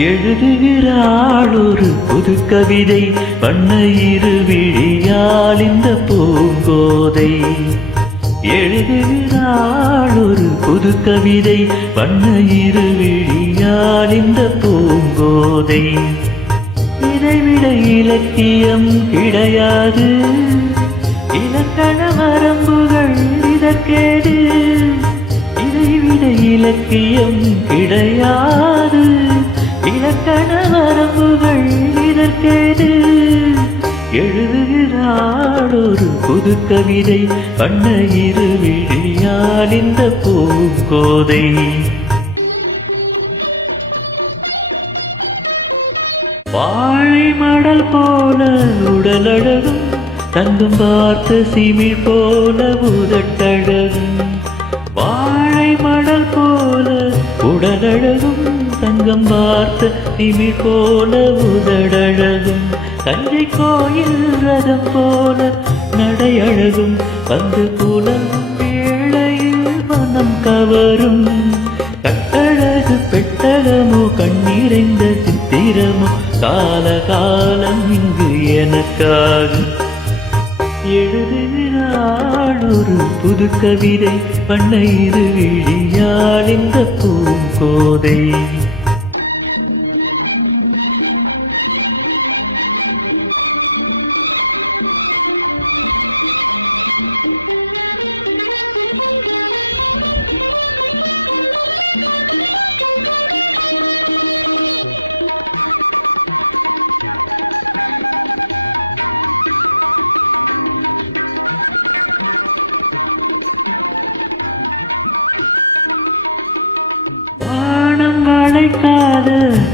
எழுதுகிறாள் ஒரு புது கவிதை வண்ண இருவிழியால் இந்த பூங்கோதை. எழுதுகிறாள் ஒரு புது கவிதை வண்ண இருவிழியால் இந்த பூங்கோதை. இதைவிட இலக்கியம் கிடையாது, இலக்கண வரம்புகள் இதற்கேது. இதைவிட இலக்கியம் கிடையாது, இலக்கண வரம்புகள் இதற்கேது. எழுதுகிறாள் ஒரு புது கவிதை வண்ண இருவிழியால் இந்த பூங்கோதை. வாழை மடல் போல உடலழகும் தங்கம் பார்த்த சிமிழ் போல உதட்டழகும். வாழை மடல் போல உடலழகும் தங்கம் பார்த்த சிமிழ் போல உதடழகும். தஞ்சை கோயில் ரதம் போல நடையழகும் வந்து புலம் வேளையில் மனம் கவரும். கட்டழகு பெட்டகமோ கண்ணீரைந்த சித்திரமோ காலகாலம் இங்கு எனக்காக. எழுதுகிறாள் ஒரு புது கவிதை வண்ண இருவிழியால் இந்த பூங்கோதை.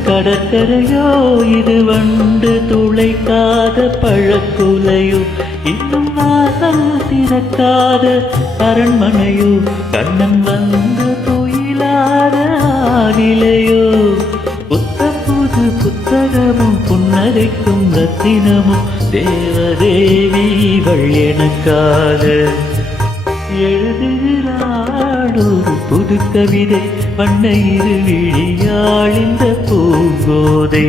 கடற்கரையோ இது வண்டு துளைக்காத பழக்குலையோ, இன்னும் வாசல் திறக்காத அரண்மனையோ, கண்ணன் வந்து துயிலாத ஆனிலையோ. புத்த புது புத்தகமும் புன்னகைக்கும் ரத்தினமும் தேவதேவி இவள் எனக்காக. எழுதுகிறாள் ஒரு புது கவிதை வண்ண இருவிழியால் இந்த பூங்கோதை.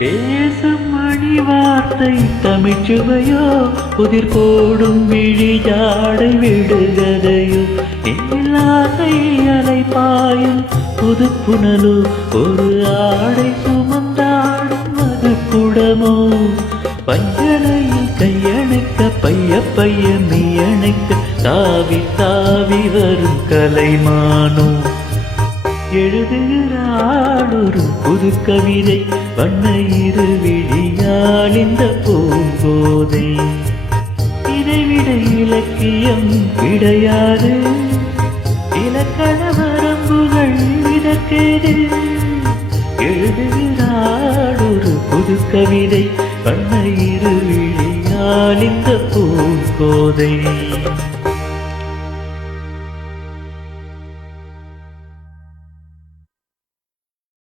பேசும் மணி வார்த்தை தமிழ் சுவையோ, புதிர் போடும் விழி ஜாடை விடுகதையோ, ஆசை அலை பாயும் புது புனலோ, ஒரு ஆடை சுமந்தாடும் அது குடமோ. பஞ்சனையில் கையணைக்க பைய பைய மெய்யணைக்க தாவி தாவி வரும் கலைமானோ. எழுதுகிறாள் ஒரு புது கவிதை வண்ண இருவிழியால் இந்த பூங்கோதை. இதைவிட இலக்கியம் கிடையாது, இலக்கண வரம்புகள் இதற்கேது. எழுதுகிறாள் ஒரு புது கவிதை வண்ண இருவிழியால் இந்த பூங்கோதை.